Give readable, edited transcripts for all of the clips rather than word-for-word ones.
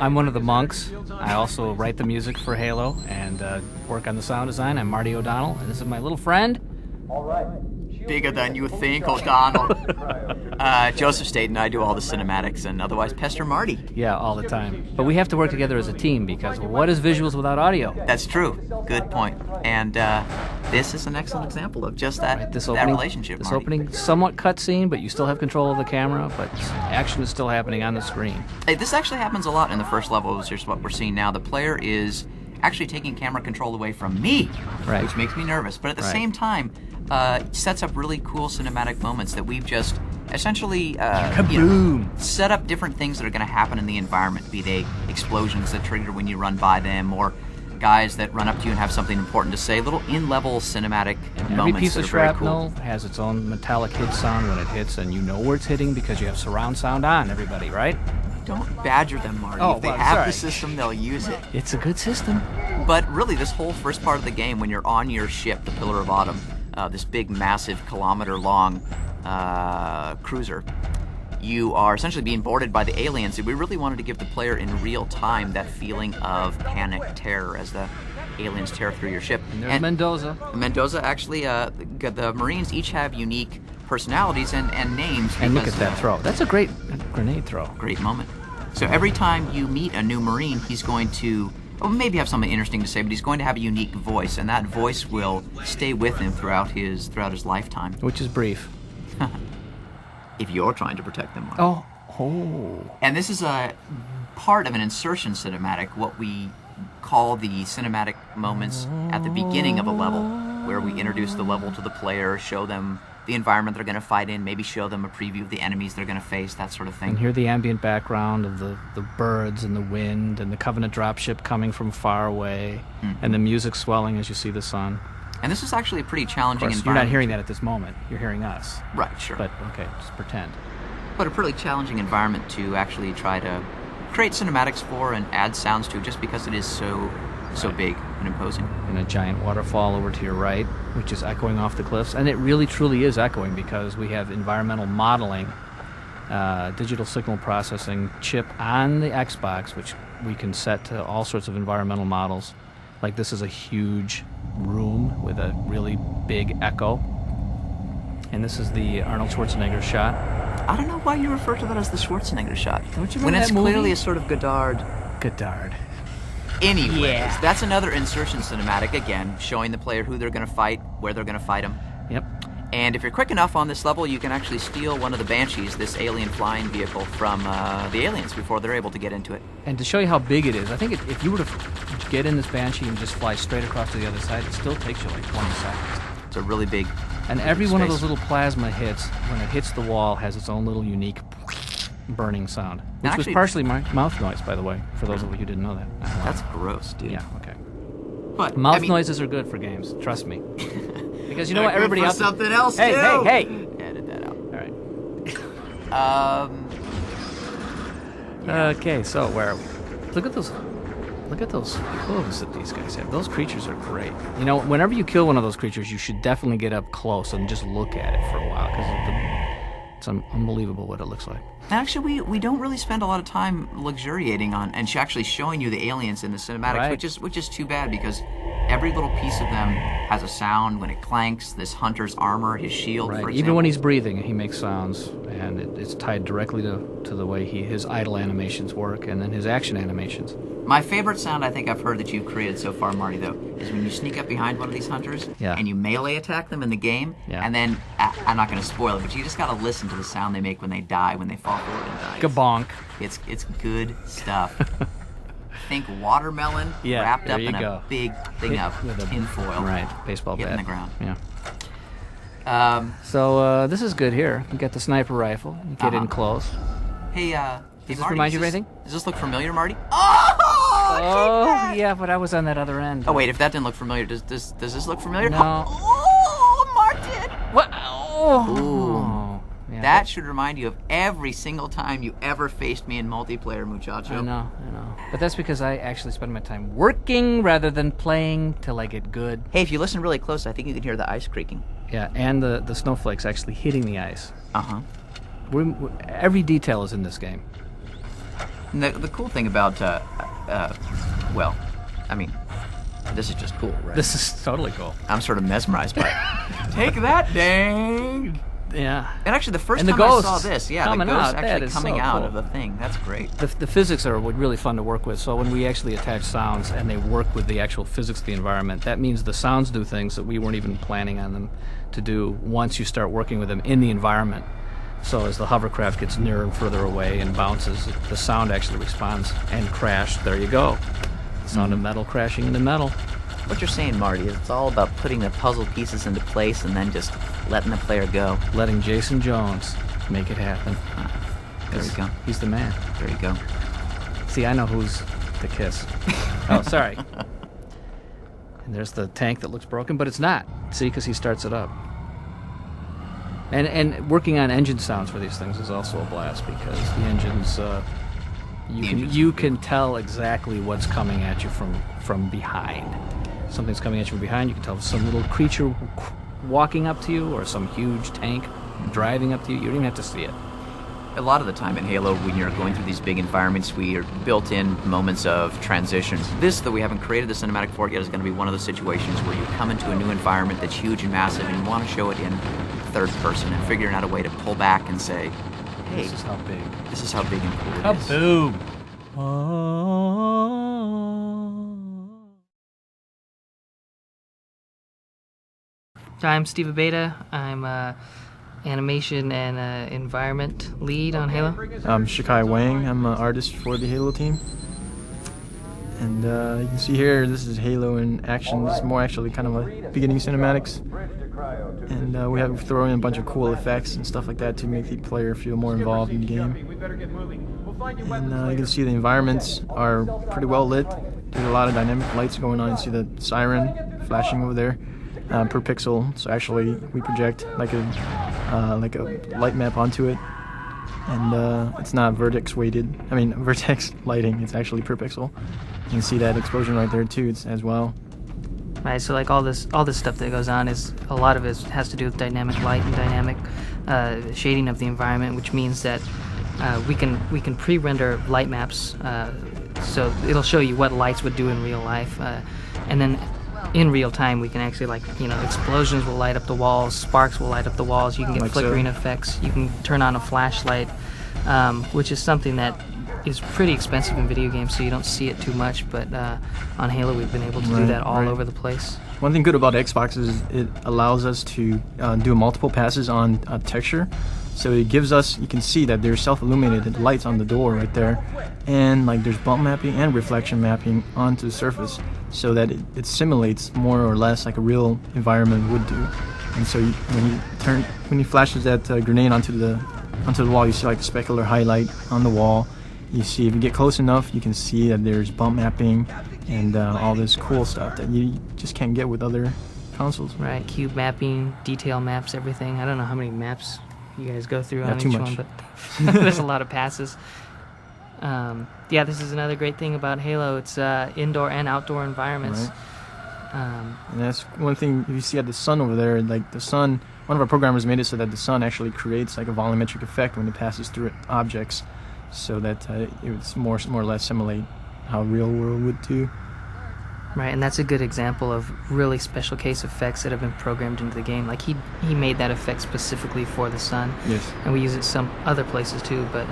I'm one of the monks. I also write the music for Halo and work on the sound design. I'm Marty O'Donnell, and this is my little friend. All right. Bigger than you think, O'Donnell. Joseph Staten. I do all the cinematics and otherwise pester Marty. Yeah, all the time. But we have to work together as a team because what is visuals without audio? That's true. Good point. And this is an excellent example of just that, Right, that relationship, This Marty. opening, somewhat cutscene, but you still have control of the camera, but action is still happening on the screen. Hey, this actually happens a lot in the first level, which is what we're seeing now. The player is actually taking camera control away from me, Right. which makes me nervous. But at the Right. same time, sets up really cool cinematic moments that we've just essentially set up different things that are going to happen in the environment, be they explosions that trigger when you run by them, or guys that run up to you and have something important to say, little in-level cinematic Every moments piece that of are very shrapnel cool. has its own metallic hit sound when it hits, and you know where it's hitting because you have surround sound on, everybody, right? Don't badger them, Marty. Oh, if they well, have sorry. the system, they'll use it. It's a good system. But really, this whole first part of the game, when you're on your ship, the Pillar of Autumn, this big, massive, kilometer-long cruiser, you are essentially being boarded by the aliens, and we really wanted to give the player in real time that feeling of panic, terror, as the aliens tear through your ship. And there's Mendoza. Mendoza, actually, the Marines each have unique personalities and names. And look because, at that throw. That's a great grenade throw. Great moment. So every time you meet a new Marine, he's going to maybe have something interesting to say, but he's going to have a unique voice, and that voice will stay with him throughout his lifetime. Which is brief. If you're trying to protect them. Marty. Oh. And this is a part of an insertion cinematic, what we call the cinematic moments at the beginning of a level, where we introduce the level to the player, show them the environment they're going to fight in, maybe show them a preview of the enemies they're going to face, that sort of thing. And hear the ambient background of the birds and the wind and the Covenant dropship coming from far away, and the music swelling as you see the sun. And this is actually a pretty challenging Of course, environment. you're not hearing that at this moment. You're hearing us. Right, sure. But, okay, just pretend. But a pretty challenging environment to actually try to create cinematics for and add sounds to, just because it is so big and imposing. And a giant waterfall over to your right, which is echoing off the cliffs. And it really, truly is echoing because we have environmental modeling, digital signal processing chip on the Xbox, which we can set to all sorts of environmental models. Like this is a huge room with a really big echo. And this is the Arnold Schwarzenegger shot. I don't know why you refer to that as the Schwarzenegger shot. Don't you when remember it's that movie? clearly a sort of Godard. Anyways, Yeah. that's another insertion cinematic, again, showing the player who they're going to fight, where they're going to fight them. Yep. And if you're quick enough on this level, you can actually steal one of the Banshees, this alien flying vehicle, from the aliens before they're able to get into it. And to show you how big it is, I think if you were to get in this Banshee and just fly straight across to the other side, it still takes you like 20 seconds. It's a really big... And every big one of space. those little plasma hits, when it hits the wall, has its own little unique burning sound. Which Actually- was partially my mouth noise, by the way, for those of you who didn't know that. That's gross, dude. Yeah, okay. But, Mouth I mean, noises are good for games, trust me. Because you know what, they're good everybody for else... something else, hey, too. Hey, hey! Edit that out. All right. Yeah. Okay, so where are we? Look at those hooves that these guys have. Those creatures are great. You know, whenever you kill one of those creatures, you should definitely get up close and just look at it for a while, because it's unbelievable what it looks like. Actually, we don't really spend a lot of time luxuriating on and actually showing you the aliens in the cinematics, Right. which is too bad, because every little piece of them has a sound when it clanks. This hunter's armor, his shield, Right. for example. Even when he's breathing, he makes sounds, and it's tied directly to the way his idle animations work, and then his action animations. My favorite sound I think I've heard that you've created so far, Marty, though, is when you sneak up behind one of these hunters Yeah. and you melee attack them in the game, Yeah. and then, I'm not going to spoil it, but you just got to listen to the sound they make when they die, when they fall forward and die. Gabonk. It's good stuff. Think watermelon Yeah, wrapped there up you in go. a big thing Hit of with a- tinfoil. Right, baseball Hitting bat. the ground. Yeah. So this is good here. You got the sniper rifle. You get in Uh-huh. close. Hey, Does this Marty, remind you of does anything? Does this look familiar, Marty? Oh, Yeah, but I was on that other end. Oh wait, if that didn't look familiar, does this look familiar? No. Oh, Martin! What? Oh. Ooh. Yeah, That should remind you of every single time you ever faced me in multiplayer, muchacho. I know. But that's because I actually spend my time working rather than playing till I get good. Hey, if you listen really close, I think you can hear the ice creaking. Yeah, and the snowflakes actually hitting the ice. Uh-huh. Every detail is in this game. And the cool thing about, well, I mean, this is just cool, right? This is totally cool. I'm sort of mesmerized by it. Take that, dang! Yeah. And actually, the first And the time I ghosts saw this, the coming ghosts out, that actually is coming so out cool. of the thing. That's great. The physics are really fun to work with. So when we actually attach sounds and they work with the actual physics of the environment, that means the sounds do things that we weren't even planning on them to do once you start working with them in the environment. So as the hovercraft gets nearer and further away and bounces, the sound actually responds. And crash, there you go. The sound of metal crashing into metal. What you're saying, Marty, is it's all about putting the puzzle pieces into place and then just letting the player go. Letting Jason Jones make it happen. There you go. He's the man. There you go. See, I know who's the kiss. Oh, sorry. And there's the tank that looks broken, but it's not. See, because he starts it up. And working on engine sounds for these things is also a blast because the engines, you can tell exactly what's coming at you from behind. Something's coming at you from behind. You can tell if some little creature walking up to you or some huge tank driving up to you. You don't even have to see it. A lot of the time in Halo, when you're going through these big environments, we are built-in moments of transition. This, though we haven't created the cinematic for it yet, is going to be one of those situations where you come into a new environment that's huge and massive, and you want to show it in third person and figuring out a way to pull back and say, hey, This is how big. this is how big and cool it is. Kaboom! Hi, I'm Steve Abeyta. I'm animation and environment lead on Halo. I'm ShiKai Wang. I'm an artist for the Halo team. And you can see here, this is Halo in action. This is more actually kind of a beginning cinematics. And we have thrown in a bunch of cool effects and stuff like that to make the player feel more involved in the game. And you can see the environments are pretty well lit. There's a lot of dynamic lights going on. You see the siren flashing over there per pixel. So actually, we project like a light map onto it. And it's not vertex lighting. It's actually per pixel. You can see that explosion right there too. It's as well. Right, so like all this stuff that goes on is a lot of it has to do with dynamic light and dynamic shading of the environment, which means that we can pre-render light maps, so it'll show you what lights would do in real life, and then in real time we can actually explosions will light up the walls, sparks will light up the walls. You can get flickering effects. You can turn on a flashlight, which is something that is pretty expensive in video games, so you don't see it too much, but on Halo we've been able to do that all over the place. One thing good about Xbox is it allows us to do multiple passes on texture, so it gives us, you can see that there's self-illuminated lights on the door right there, and there's bump mapping and reflection mapping onto the surface, so that it simulates more or less like a real environment would do. And so when you flashes that grenade onto the wall, you see like a specular highlight on the wall. You see, if you get close enough, you can see that there's bump mapping and all this cool stuff that you just can't get with other consoles. Right, cube mapping, detail maps, everything. I don't know how many maps you guys go through on each one, but there's a lot of passes. Yeah, this is another great thing about Halo. It's indoor and outdoor environments. Right. And that's one thing, if you see at the sun over there, the sun, one of our programmers made it so that the sun actually creates a volumetric effect when it passes through objects, so that it would more or less simulate how real world would do. Right, and that's a good example of really special case effects that have been programmed into the game. Like he made that effect specifically for the sun. Yes. And we use it some other places too, but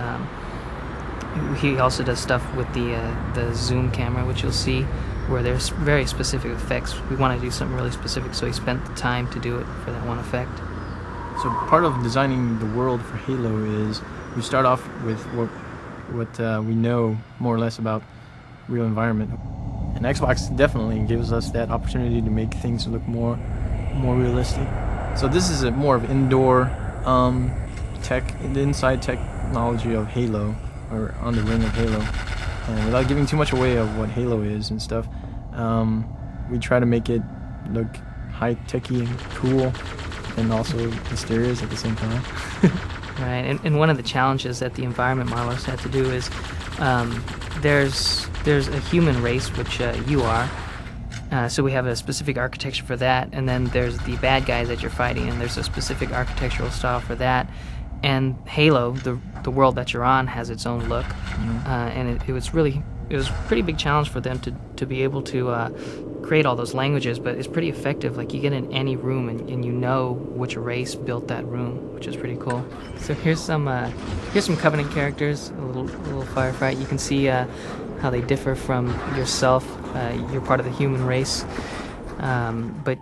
he also does stuff with the zoom camera, which you'll see, where there's very specific effects. We want to do something really specific, so he spent the time to do it for that one effect. So part of designing the world for Halo is we start off with what we know more or less about real environment. And Xbox definitely gives us that opportunity to make things look more realistic. So this is more of indoor the inside technology of Halo, or on the ring of Halo. And without giving too much away of what Halo is and stuff, we try to make it look high-techy and cool, and also mysterious at the same time. Right, and one of the challenges that the environment modelers had to do is there's a human race, which you are, so we have a specific architecture for that, and then there's the bad guys that you're fighting, and there's a specific architectural style for that, And Halo, the world that you're on, has its own look, and it was a pretty big challenge for them to be able to create all those languages, but it's pretty effective. Like, you get in any room and you know which race built that room, which is pretty cool. So here's some Covenant characters, a little firefight. You can see how they differ from yourself. You're part of the human race, but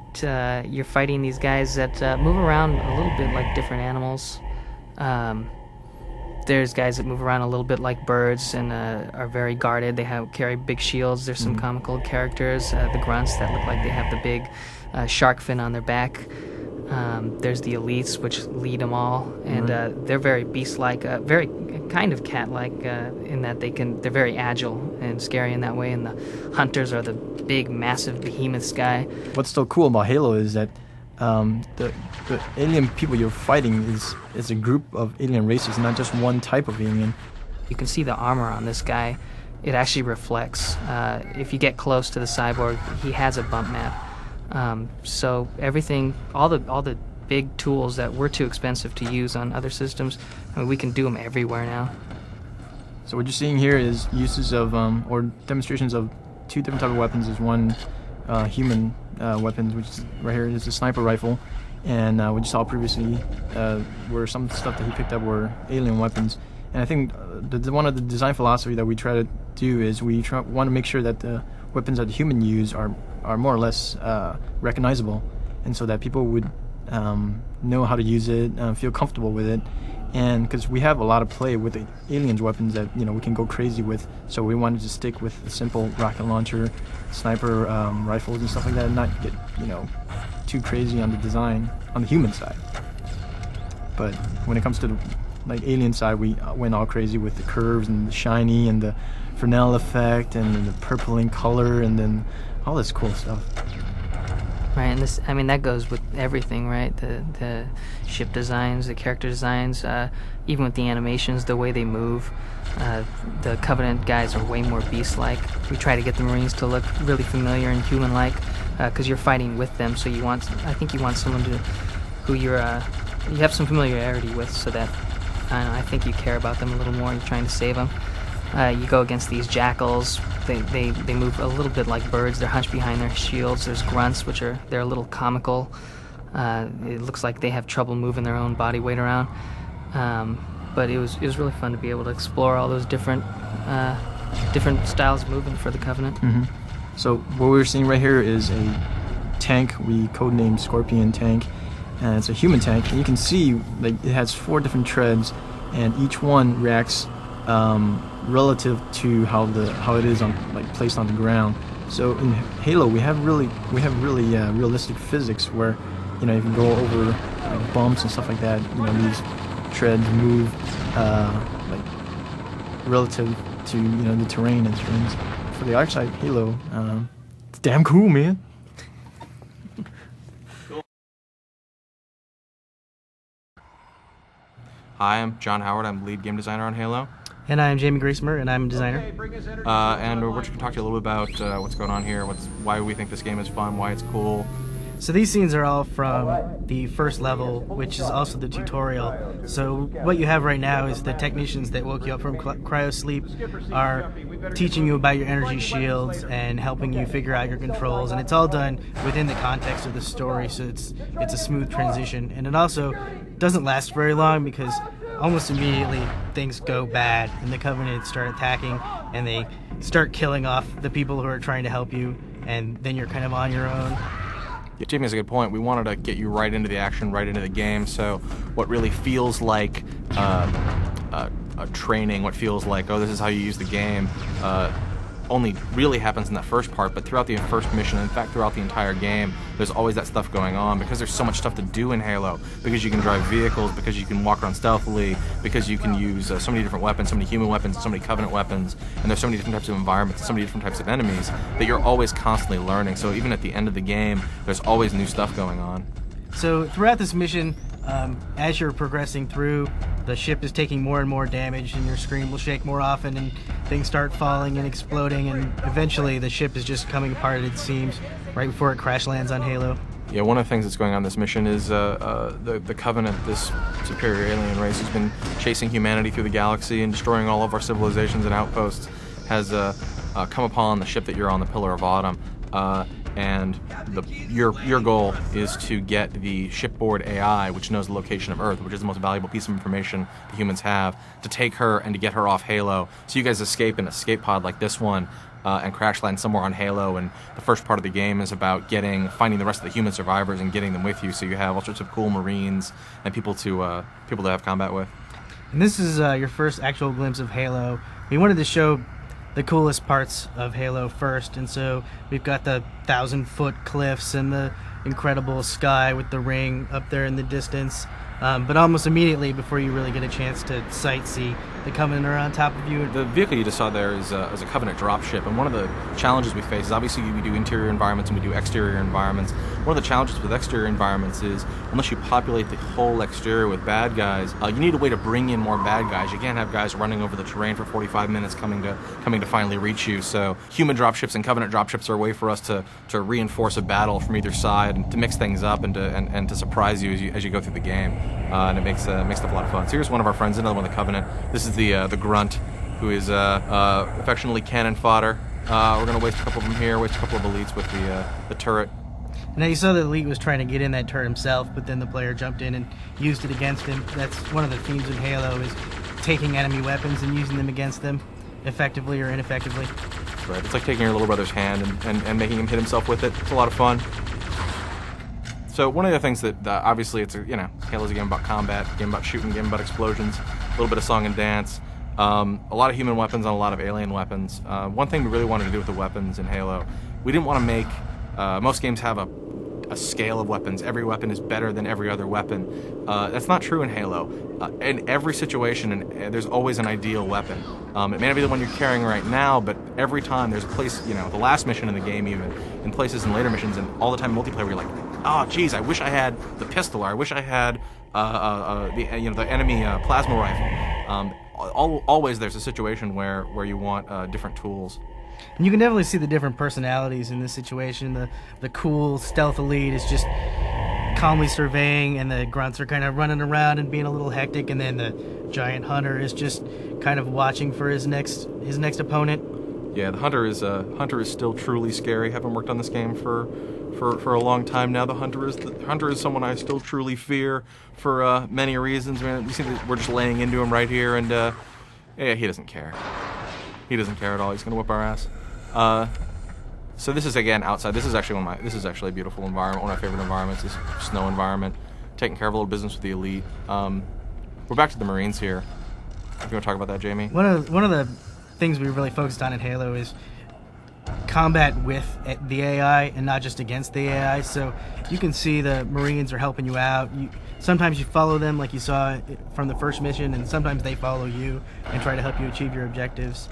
you're fighting these guys that move around a little bit like different animals. There's guys that move around a little bit like birds and are very guarded. They carry big shields. There's some comical characters, the grunts that look like they have the big shark fin on their back. There's the elites, which lead them all, and they're very beast-like, very kind of cat-like in that they're very agile and scary in that way. And the hunters are the big, massive behemoths guy. What's so cool about Halo is that the alien people you're fighting is a group of alien races, not just one type of alien. You can see the armor on this guy. It actually reflects. If you get close to the cyborg, he has a bump map. So everything, all the big tools that were too expensive to use on other systems, I mean, we can do them everywhere now. So what you're seeing here is uses of or demonstrations of two different types of weapons. There's one human weapons, which is right here is a sniper rifle, and what you saw previously were some stuff that he picked up were alien weapons. And I think one of the design philosophy that we try to do is we want to make sure that the weapons that the human use are more or less recognizable, and so that people would know how to use it, feel comfortable with it. And because we have a lot of play with the aliens weapons that we can go crazy with, so we wanted to stick with the simple rocket launcher, sniper rifles and stuff like that, and not get too crazy on the design on the human side. But when it comes to the alien side, we went all crazy with the curves and the shiny and the Fresnel effect and the purpling color and then all this cool stuff. Right, and that goes with everything, right? The ship designs, the character designs, even with the animations, the way they move. The Covenant guys are way more beast-like. We try to get the Marines to look really familiar and human-like, because you're fighting with them. So I think you want someone who you have some familiarity with, so that I think you care about them a little more. You're trying to save them. You go against these jackals. They move a little bit like birds. They're hunched behind their shields. There's grunts, they're a little comical. It looks like they have trouble moving their own body weight around. But it was really fun to be able to explore all those different styles of movement for the Covenant. Mm-hmm. So what we're seeing right here is a tank we codenamed Scorpion tank, and it's a human tank. And you can see it has 4 different treads, and each one reacts relative to how it is placed on the ground. So in Halo we have really realistic physics where you can go over bumps and stuff like that. These treads move relative to the terrain and things. For the other side, Halo, it's damn cool, man. Hi, I'm John Howard. I'm lead game designer on Halo. And I'm Jaime Griesemer, and I'm a designer. And we're just going to talk to you a little bit about what's going on here, why we think this game is fun, why it's cool. So these scenes are all from the first level, which is also the tutorial. So what you have right now is the technicians that woke you up from cryo sleep are teaching you about your energy shields and helping you figure out your controls, and it's all done within the context of the story, so it's a smooth transition. And it also doesn't last very long because almost immediately things go bad and the Covenant start attacking and they start killing off the people who are trying to help you, and then you're kind of on your own. Yeah, Jamie has a good point. We wanted to get you right into the action, right into the game, so what really feels like a training, what feels like, oh, this is how you use the game, only really happens in that first part, but throughout the first mission, in fact throughout the entire game, there's always that stuff going on because there's so much stuff to do in Halo, because you can drive vehicles, because you can walk around stealthily, because you can use so many different weapons, so many human weapons, so many Covenant weapons, and there's so many different types of environments, so many different types of enemies that you're always constantly learning. So even at the end of the game, there's always new stuff going on. So throughout this mission, as you're progressing through, the ship is taking more and more damage, and your screen will shake more often, and things start falling and exploding, and eventually the ship is just coming apart at its seams right before it crash lands on Halo. Yeah, one of the things that's going on in this mission is the Covenant, this superior alien race, has been chasing humanity through the galaxy and destroying all of our civilizations and outposts, has come upon the ship that you're on, the Pillar of Autumn, and your goal is to get the shipboard AI, which knows the location of Earth, which is the most valuable piece of information the humans have, to take her and to get her off Halo. So you guys escape in an escape pod like this one, and crash land somewhere on Halo, and the first part of the game is about finding the rest of the human survivors and getting them with you, so you have all sorts of cool Marines and people to have combat with. And this is your first actual glimpse of Halo. We wanted to show the coolest parts of Halo first, and so we've got the 1,000-foot cliffs and the incredible sky with the ring up there in the distance. But almost immediately, before you really get a chance to sightsee, the Covenant are on top of you. The vehicle you just saw there is a Covenant dropship, and one of the challenges we face is obviously we do interior environments and we do exterior environments. One of the challenges with exterior environments is unless you populate the whole exterior with bad guys, you need a way to bring in more bad guys. You can't have guys running over the terrain for 45 minutes coming to finally reach you. So human dropships and Covenant dropships are a way for us to reinforce a battle from either side and to mix things up and to surprise you as you go through the game. And it makes stuff a lot of fun. So here's one of our friends, another one of the Covenant. This is the Grunt, who is affectionately cannon fodder. We're going to waste a couple of them here, waste a couple of elites with the turret. Now you saw the elite was trying to get in that turret himself, but then the player jumped in and used it against him. That's one of the themes in Halo, is taking enemy weapons and using them against them, effectively or ineffectively. Right, it's like taking your little brother's hand and making him hit himself with it. It's a lot of fun. So one of the things that obviously Halo's a game about combat, a game about shooting, a game about explosions, a little bit of song and dance, a lot of human weapons and a lot of alien weapons. One thing we really wanted to do with the weapons in Halo, we didn't want to make, most games have a scale of weapons. Every weapon is better than every other weapon. That's not true in Halo. In every situation, there's always an ideal weapon. It may not be the one you're carrying right now, but every time there's a place, the last mission in the game even, in places in later missions, and all the time in multiplayer where you're like, oh, geez, I wish I had the pistol, or I wish I had the enemy plasma rifle. Always there's a situation where you want different tools. And you can definitely see the different personalities in this situation. The cool stealth elite is just calmly surveying, and the grunts are kind of running around and being a little hectic, and then the giant hunter is just kind of watching for his next opponent. Yeah, the hunter is still truly scary. Haven't worked on this game for a long time now. The hunter is someone I still truly fear for many reasons. Man, you see that we're just laying into him right here, and he doesn't care. He doesn't care at all. He's gonna whip our ass. So this is again outside. This is actually a beautiful environment. One of my favorite environments is snow environment. Taking care of a little business with the elite. We're back to the Marines here. If you want to talk about that, Jaime. One of the things we really focused on in Halo is combat with the AI and not just against the AI. So you can see the Marines are helping you out. Sometimes you follow them like you saw from the first mission, and sometimes they follow you and try to help you achieve your objectives.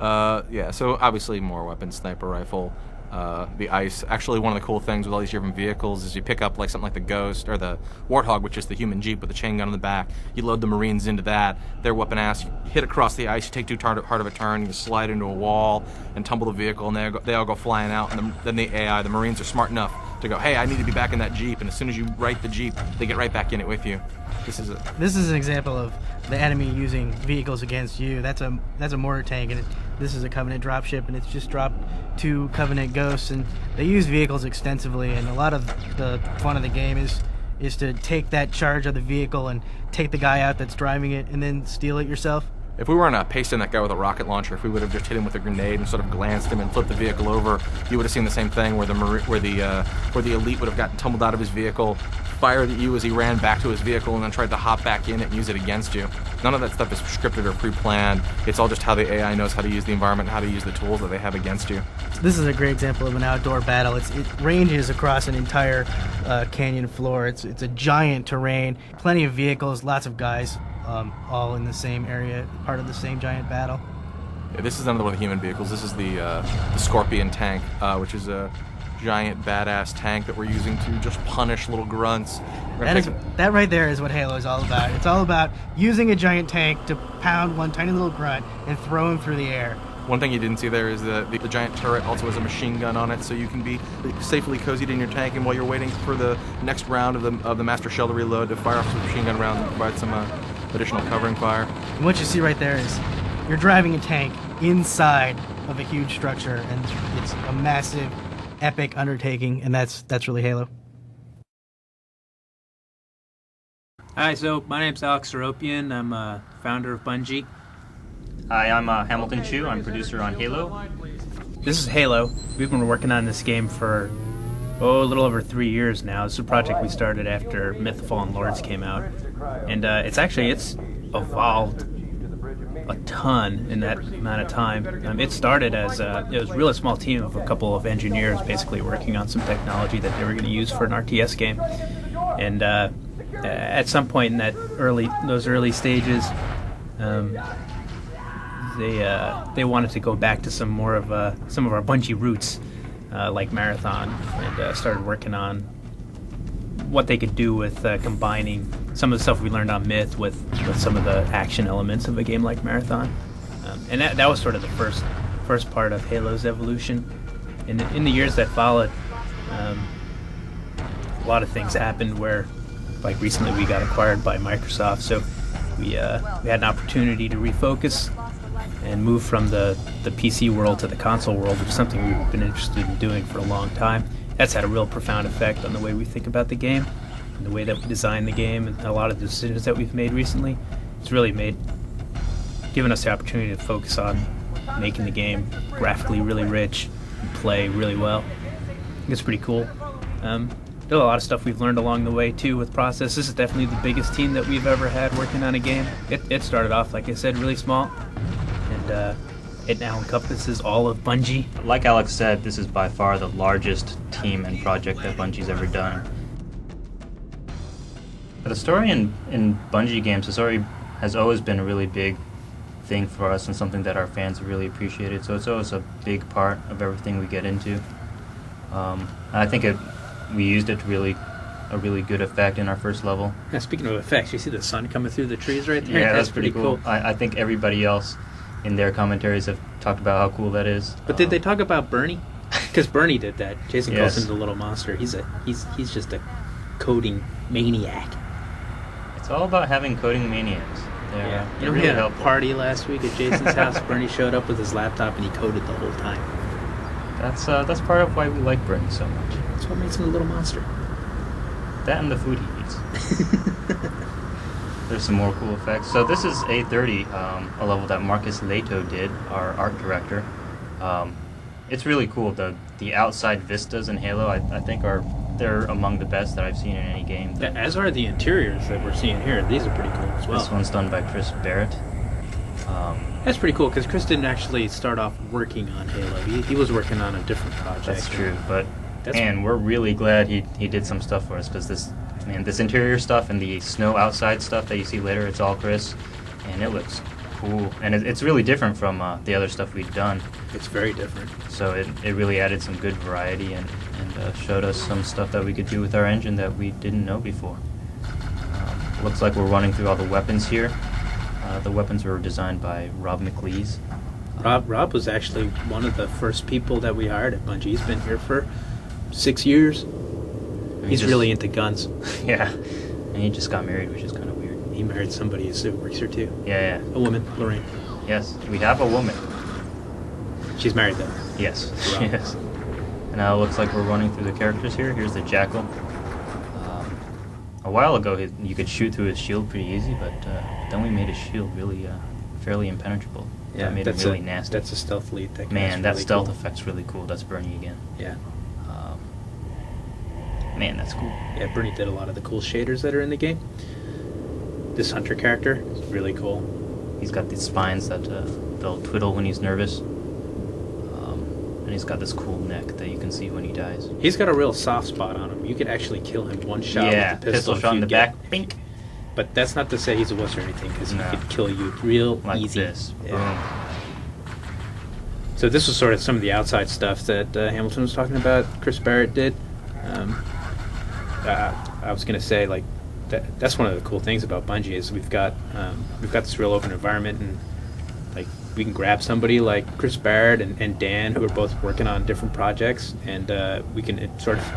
So obviously more weapons, sniper rifle, the ice. Actually, one of the cool things with all these different vehicles is you pick up like something like the Ghost or the Warthog, which is the human Jeep with the chain gun on the back. You load the Marines into that. They're whooping ass. You hit across the ice. You take too hard of a turn. You slide into a wall and tumble the vehicle, and they all go flying out. And then the AI, the Marines, are smart enough to go, hey, I need to be back in that Jeep. And as soon as you right the Jeep, they get right back in it with you. This is an example of the enemy using vehicles against you. That's a mortar tank, and this is a Covenant dropship, and it's just dropped 2 Covenant ghosts, and they use vehicles extensively. And a lot of the fun of the game is to take that charge of the vehicle and take the guy out that's driving it, and then steal it yourself. If we weren't pasting that guy with a rocket launcher, if we would have just hit him with a grenade and sort of glanced him and flipped the vehicle over, you would have seen the same thing where the elite would have gotten tumbled out of his vehicle, fired at you as he ran back to his vehicle, and then tried to hop back in it and use it against you. None of that stuff is scripted or pre-planned. It's all just how the AI knows how to use the environment and how to use the tools that they have against you. This is a great example of an outdoor battle. It ranges across an entire canyon floor. It's a giant terrain, plenty of vehicles, lots of guys. All in the same area, part of the same giant battle. Yeah, this is another one of the human vehicles. This is the Scorpion tank, which is a giant badass tank that we're using to just punish little grunts. That right there is what Halo is all about. It's all about using a giant tank to pound one tiny little grunt and throw him through the air. One thing you didn't see there is the giant turret also has a machine gun on it, so you can be safely cozied in your tank, and while you're waiting for the next round of the master shell to reload, to fire off some machine gun rounds and provide some additional covering fire. And what you see right there is you're driving a tank inside of a huge structure, and it's a massive, epic undertaking, and that's really Halo. Hi, so my name's Alex Seropian. I'm a founder of Bungie. Hi, I'm Hamilton Chu. I'm producer on Halo. This is Halo. We've been working on this game for, a little over 3 years now. It's a project we started after Myth of Fallen Lords came out. And it's evolved a ton in that amount of time. It started as it was a really small team of a couple of engineers basically working on some technology that they were going to use for an RTS game. And at some point in those early stages, they wanted to go back to some of our Bungie roots, like Marathon, and started working on what they could do with combining some of the stuff we learned on Myth with some of the action elements of a game like Marathon. And that was sort of the first part of Halo's evolution. In the years that followed, a lot of things happened where, like recently, we got acquired by Microsoft, so we had an opportunity to refocus and move from the PC world to the console world, which is something we've been interested in doing for a long time. That's had a real profound effect on the way we think about the game, and the way that we design the game, and a lot of the decisions that we've made recently. It's really given us the opportunity to focus on making the game graphically really rich and play really well. I think it's pretty cool. There's a lot of stuff we've learned along the way too with process. This is definitely the biggest team that we've ever had working on a game. It started off, like I said, really small, and it now encompasses all of Bungie. Like Alex said, this is by far the largest team and project that Bungie's ever done. The story in Bungie games, the story has always been a really big thing for us and something that our fans have really appreciated, so it's always a big part of everything we get into. I think we used it to a really good effect in our first level. Now, speaking of effects, you see the sun coming through the trees right there? Yeah, that's pretty cool. I think everybody else in their commentaries have talked about how cool that is. But did they talk about Bernie? Because Bernie did that. Jason Yes. Coulson's a little monster. He's just a coding maniac. It's all about having coding maniacs. Yeah. They're You know, really we had helpful. a party last week at Jason's house. Bernie showed up with his laptop and he coded the whole time. That's part of why we like Bernie so much. That's what makes him a little monster. That and the food he eats. There's some more cool effects. So this is A30, a level that Marcus Leto did, our art director. It's really cool. The outside vistas in Halo, I think they're among the best that I've seen in any game. As are the interiors that we're seeing here. These are pretty cool as well. This one's done by Chris Barrett. That's pretty cool because Chris didn't actually start off working on Halo. He was working on a different project. That's true, but we're really glad he did some stuff for us, because this interior stuff and the snow outside stuff that you see later, it's all Chris, and it looks cool, and it's really different from the other stuff we've done. It's very different. So it really added some good variety and showed us some stuff that we could do with our engine that we didn't know before. Looks like we're running through all the weapons here. The weapons were designed by Rob McLeese. Rob was actually one of the first people that we hired at Bungie. He's been here for 6 years. He's really into guns. Yeah, and he just got married, which is kind of weird. He married somebody who works here too. Yeah. A woman, Lorraine. Yes, we have a woman. She's married though. Yes, yes. And now it looks like we're running through the characters here. Here's the Jackal. A while ago, you could shoot through his shield pretty easy, but then we made his shield really fairly impenetrable. Yeah, that made it really nasty. That's a stealth lead. That Man, that really stealth cool. effect's really cool. That's Bernie again. Yeah. Man, that's cool. Yeah, Bernie did a lot of the cool shaders that are in the game. This hunter character is really cool. He's got these spines that they'll twiddle when he's nervous. And he's got this cool neck that you can see when he dies. He's got a real soft spot on him. You could actually kill him one shot with the pistol shot in the back. Bink. But that's not to say he's a wuss or anything, because No. he could kill you real Like easy. this. Yeah. So this was sort of some of the outside stuff that Hamilton was talking about. Chris Barrett did. I was going to say, like, that's one of the cool things about Bungie is we've got this real open environment, and like we can grab somebody like Chris Barrett and Dan, who are both working on different projects, and we can sort of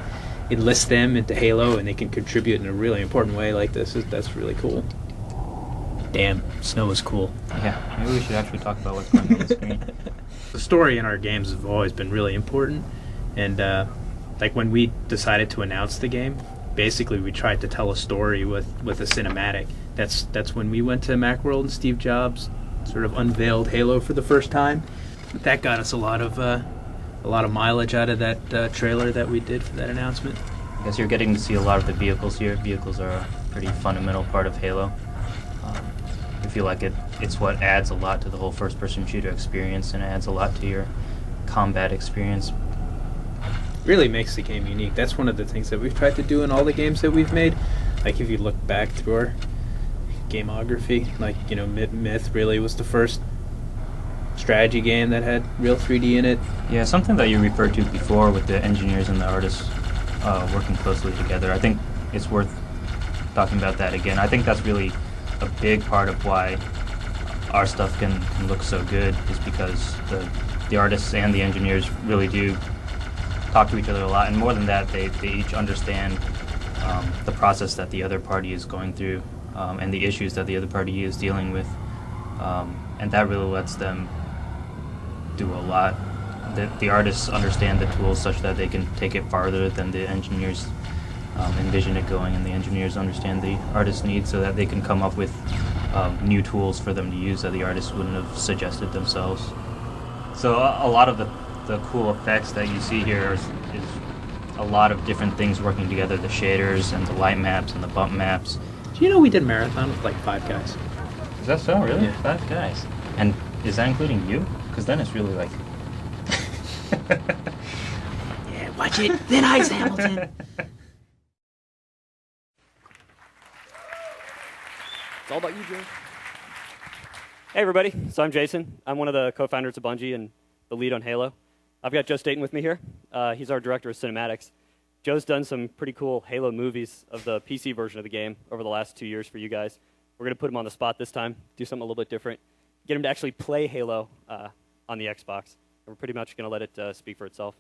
enlist them into Halo, and they can contribute in a really important way like this. That's really cool. Damn, snow is cool. Yeah, maybe we should actually talk about what's going on the screen. The story in our games have always been really important, and like when we decided to announce the game, basically we tried to tell a story with a cinematic. That's when we went to MacWorld and Steve Jobs sort of unveiled Halo for the first time. That got us a lot of mileage out of that trailer that we did for that announcement. I guess you're getting to see a lot of the vehicles here. Vehicles are a pretty fundamental part of Halo. I feel like it's what adds a lot to the whole first-person shooter experience, and it adds a lot to your combat experience. Really makes the game unique. That's one of the things that we've tried to do in all the games that we've made. Like if you look back through our gameography, like, you know, Myth really was the first strategy game that had real 3D in it. Yeah, something that you referred to before with the engineers and the artists working closely together. I think it's worth talking about that again. I think that's really a big part of why our stuff can look so good, is because the artists and the engineers really do talk to each other a lot, and more than that, they each understand the process that the other party is going through, and the issues that the other party is dealing with, and that really lets them do a lot. The artists understand the tools such that they can take it farther than the engineers envision it going, and the engineers understand the artist's needs so that they can come up with new tools for them to use that the artists wouldn't have suggested themselves. So a lot of the cool effects that you see here is a lot of different things working together, the shaders and the light maps and the bump maps. Do you know we did Marathon with like 5 guys? Is that so, really? Yeah. 5 guys. And is that including you? Because then it's really like... Yeah, watch it. Thin Ice Hamilton. It's all about you, Jay. Hey, everybody. So I'm Jason. I'm one of the co-founders of Bungie and the lead on Halo. I've got Joe Staten with me here. He's our director of cinematics. Joe's done some pretty cool Halo movies of the PC version of the game over the last 2 years for you guys. We're going to put him on the spot this time, do something a little bit different, get him to actually play Halo on the Xbox. And we're pretty much going to let it speak for itself.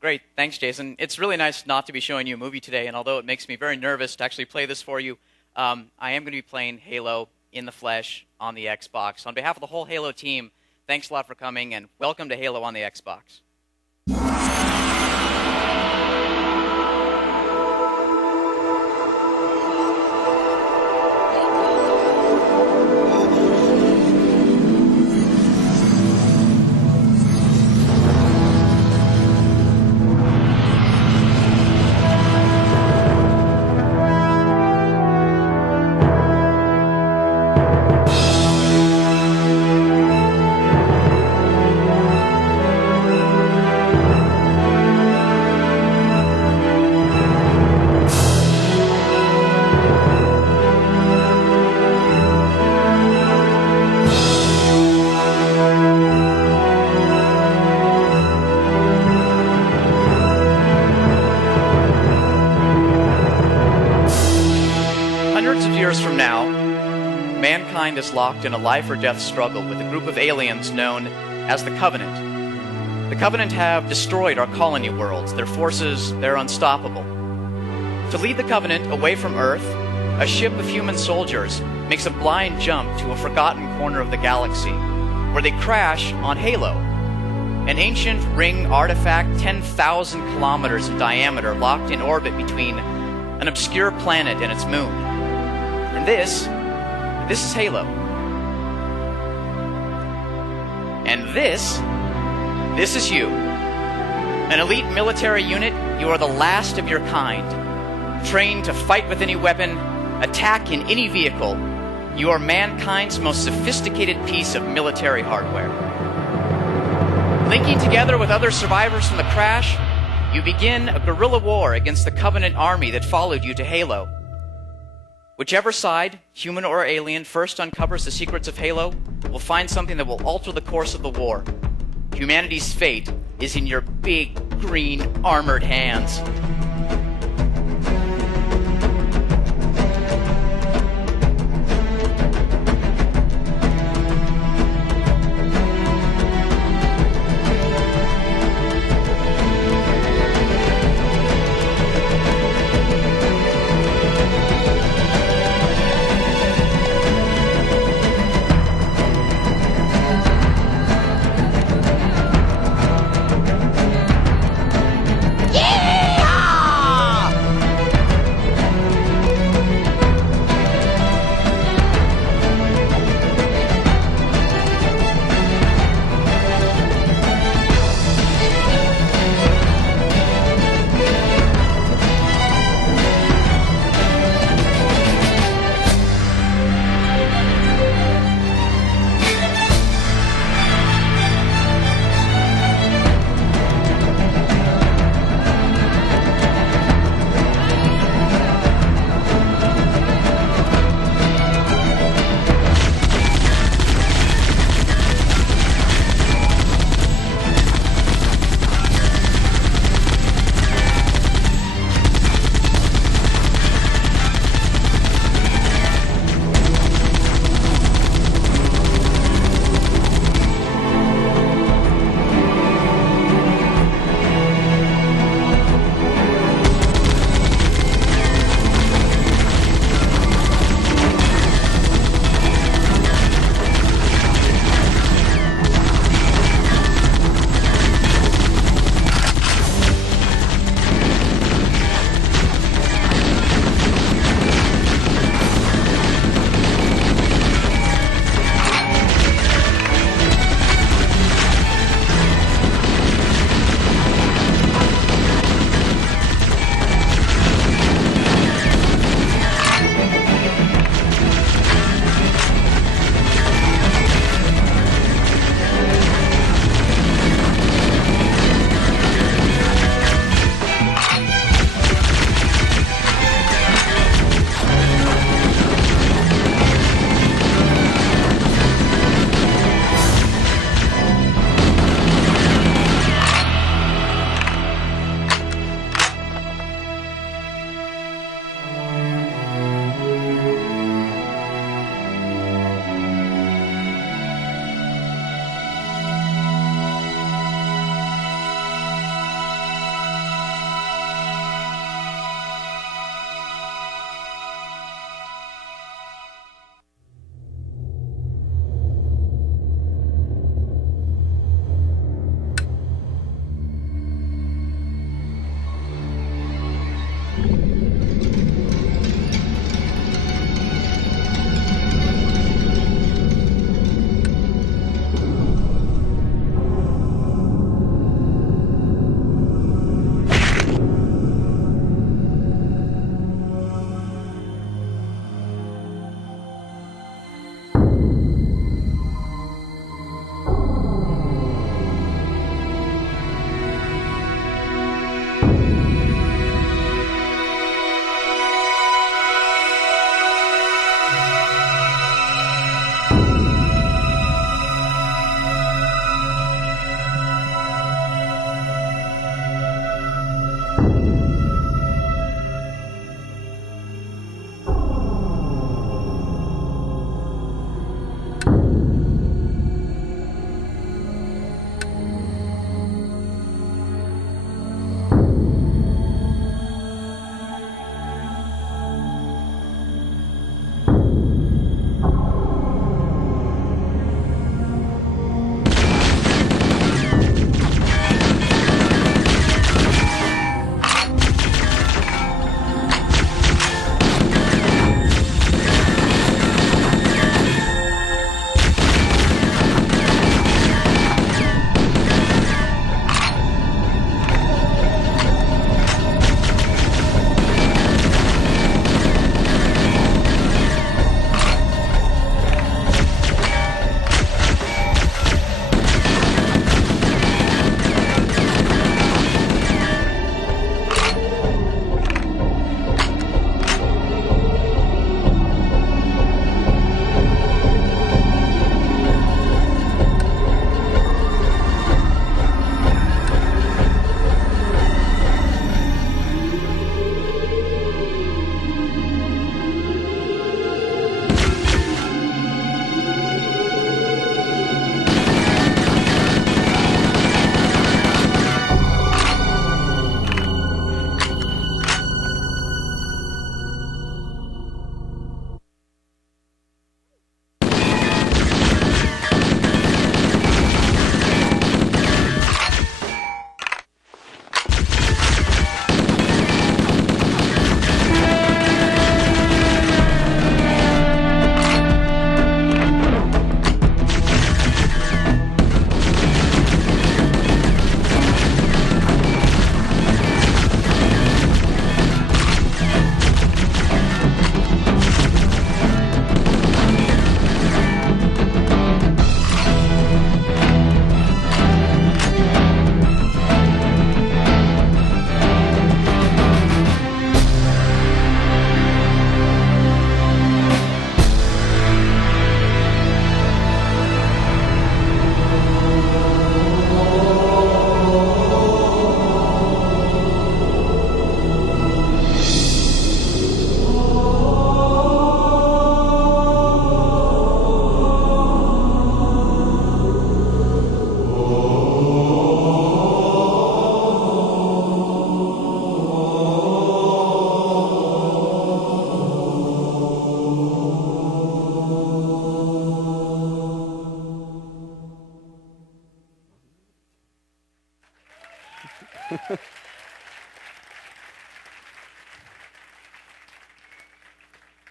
Great. Thanks, Jason. It's really nice not to be showing you a movie today, and although it makes me very nervous to actually play this for you, I am going to be playing Halo in the flesh on the Xbox. On behalf of the whole Halo team, thanks a lot for coming, and welcome to Halo on the Xbox. Is locked in a life or death struggle with a group of aliens known as the Covenant. The Covenant have destroyed our colony worlds. Their forces, they're unstoppable. To lead the Covenant away from Earth, a ship of human soldiers makes a blind jump to a forgotten corner of the galaxy, where they crash on Halo, an ancient ring artifact 10,000 kilometers in diameter locked in orbit between an obscure planet and its moon. And this is Halo. And this is you. An elite military unit, you are the last of your kind. Trained to fight with any weapon, attack in any vehicle, you are mankind's most sophisticated piece of military hardware. Linking together with other survivors from the crash, you begin a guerrilla war against the Covenant army that followed you to Halo. Whichever side, human or alien, first uncovers the secrets of Halo will find something that will alter the course of the war. Humanity's fate is in your big, green, armored hands.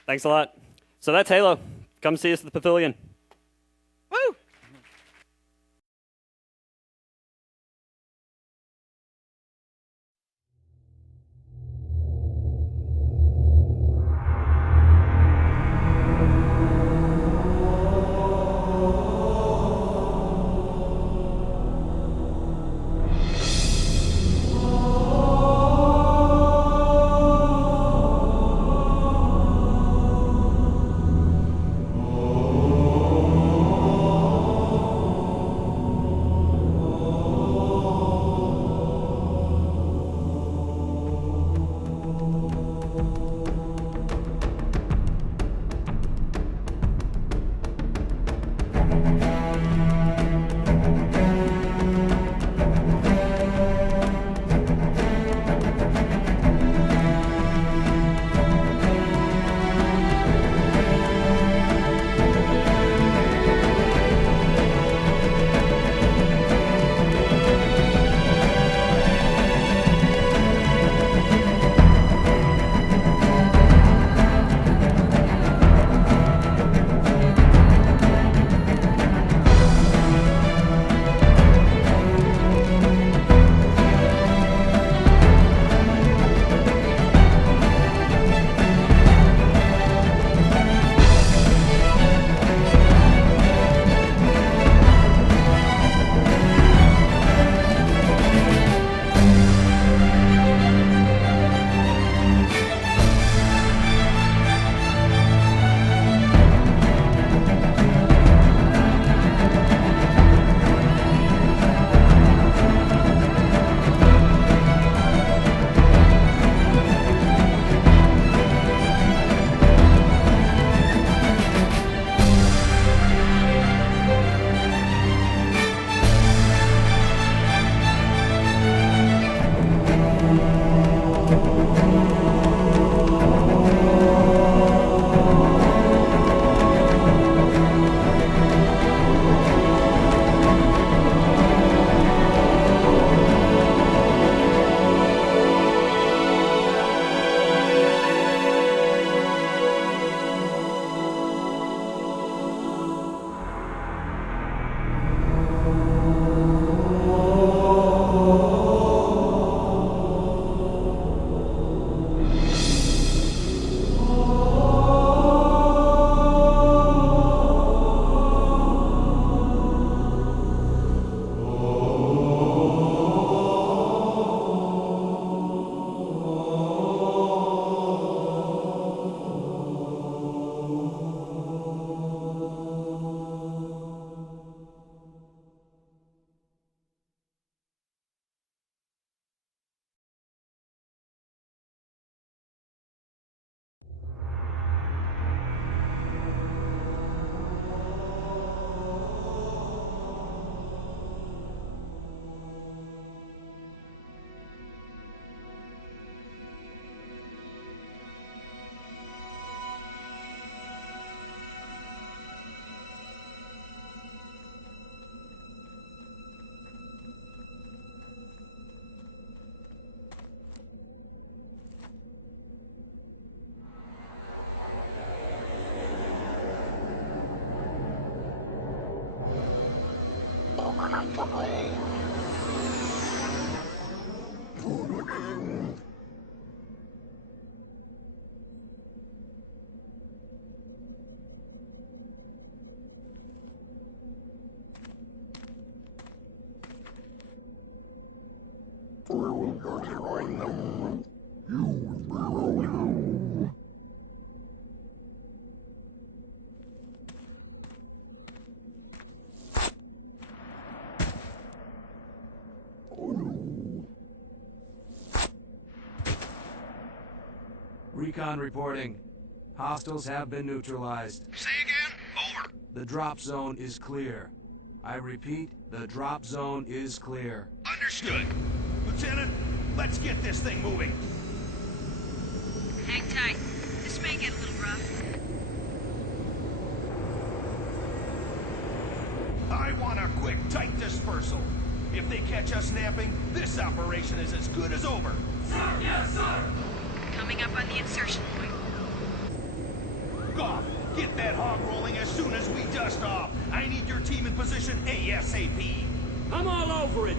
Thanks a lot. So that's Halo. Come see us at the Pavilion. Woo! Recon reporting. Hostiles have been neutralized. Say again? Over. The drop zone is clear. I repeat, the drop zone is clear. Understood. Lieutenant, let's get this thing moving. Hang tight. This may get a little rough. I want a quick, tight dispersal. If they catch us napping, this operation is as good as over. Sir, yes, sir! Coming up on the insertion point. Goff, get that hog rolling as soon as we dust off. I need your team in position ASAP. I'm all over it.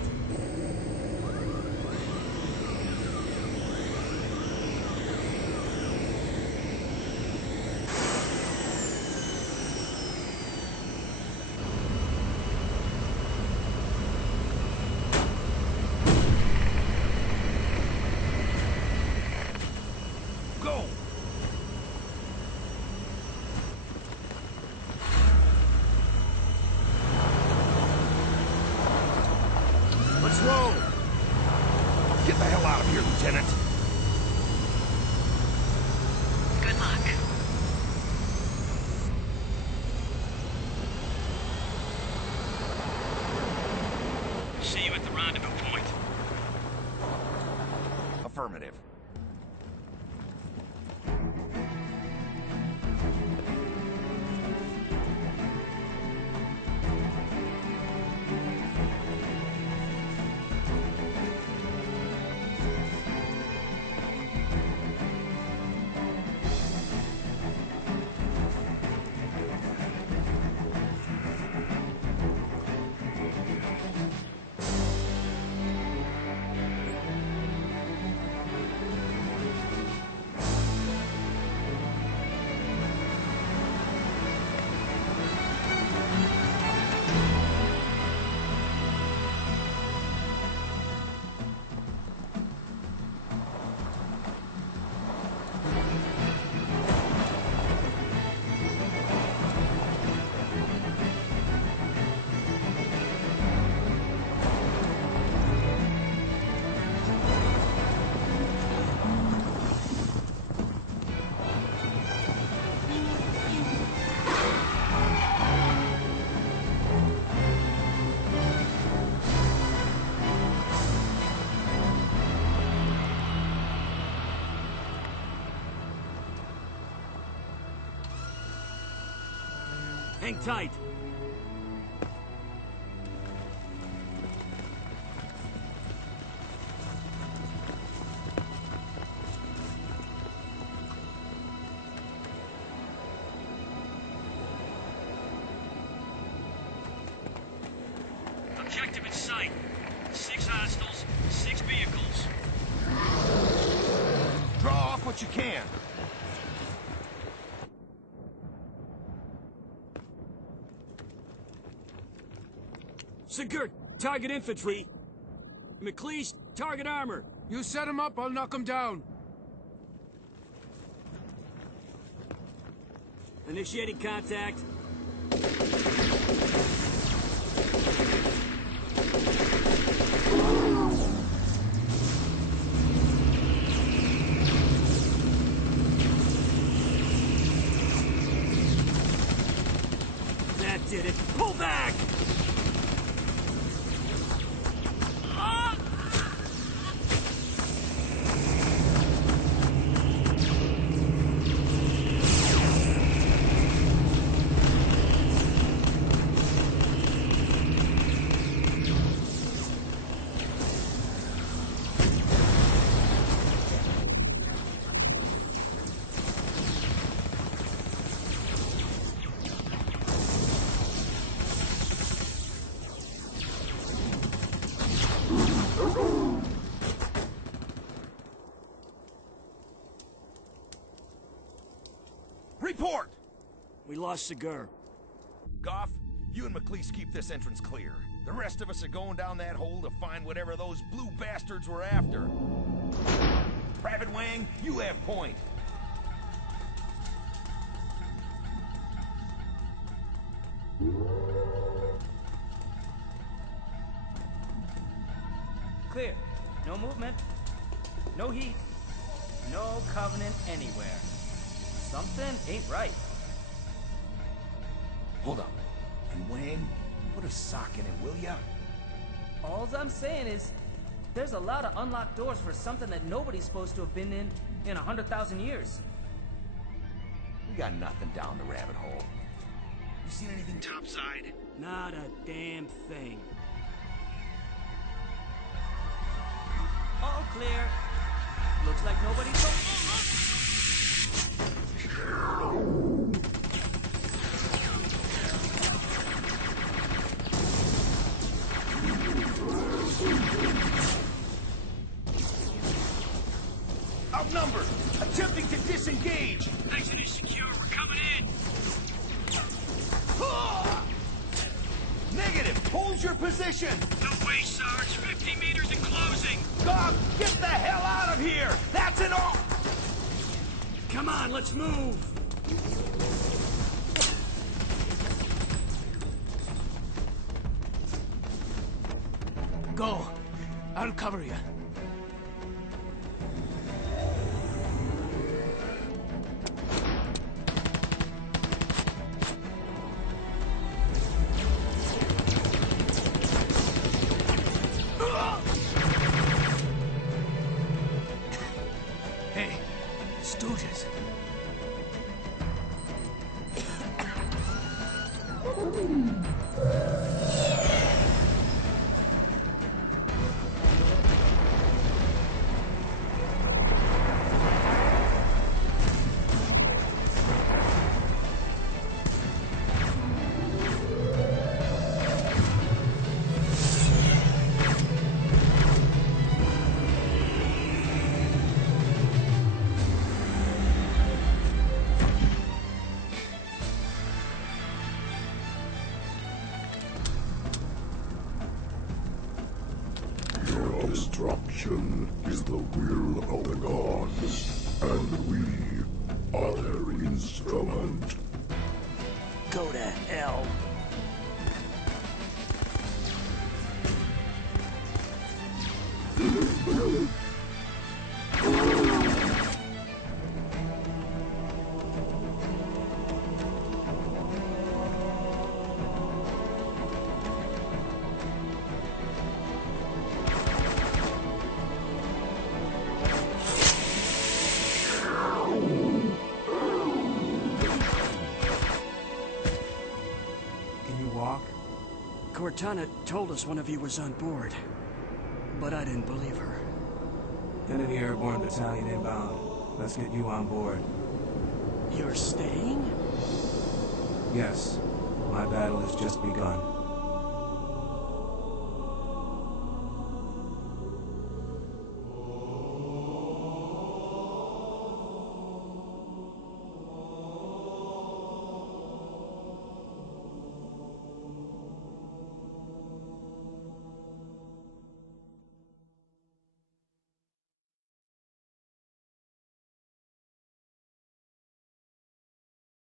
Let's roll! Get the hell out of here, Lieutenant! Good luck. See you at the rendezvous point. Affirmative. Hang tight. Objective in sight. 6 hostiles, 6 vehicles. Draw off what you can. Sigurd, target infantry. McLeish, target armor. You set him up, I'll knock him down. Initiating contact. That did it. Pull back! Report! We lost Sigurd. Goff, you and McLeish keep this entrance clear. The rest of us are going down that hole to find whatever those blue bastards were after. Private Wang, you have point. Clear. No movement. No heat. No Covenant anywhere. Something ain't right. Hold up. And Wang, put a sock in it, will ya? Alls I'm saying is, there's a lot of unlocked doors for something that nobody's supposed to have been in 100,000 years. We got nothing down the rabbit hole. You seen anything topside? Not a damn thing. looks like nobody's... Outnumbered! Attempting to disengage! Exit is secure. We're coming in. Negative! Hold your position! No way, Sarge. 50 meters and closing. Dog, get the hell out of here! That's an all! Come on, let's move. Go. I'll cover you. Hey, stooges. Destruction is the will of the gods, and we are their instrument. Go to hell. Cortana told us one of you was on board, but I didn't believe her. Enemy Airborne Battalion inbound. Let's get you on board. You're staying? Yes. My battle has just begun.